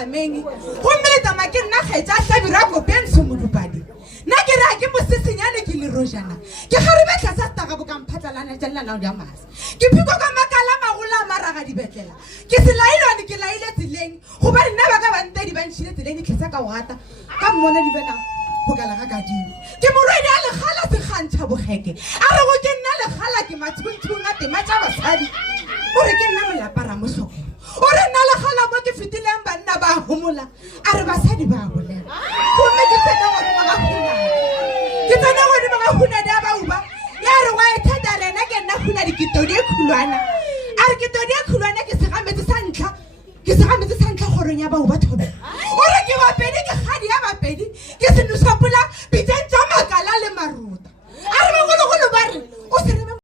tsameng go mmele tama ke nna kgetsa hlabira go penso modupadi nna ke ra ke mosisinyane ke le rojana ke gare betla sa sta ga bokang phatlalana jalla na ya mas ke phiko ka makala magola maraga di betlela ke se lailwane ke laile tsileng go ba nna ba ka ba ntedi ba ntshile tsileng di tlhesa ka wata ka mmona di bena go kala ga kadimo ke morwedi a le gala se gantšha bogeke a re go ke nna le gala ke mathuntshunga tema tša basadi o re ke nna molapara mohloko o re nna le gala mo ke fetileng banna ba homola a re basadi ba bolela gomme ke tsena godimo ga hunadi a bauba ya re wa ethata rena ke nna hunadi ke todi e khulwana a re ke todi e khulwana ke segametse sa ntlha goreng ya bauba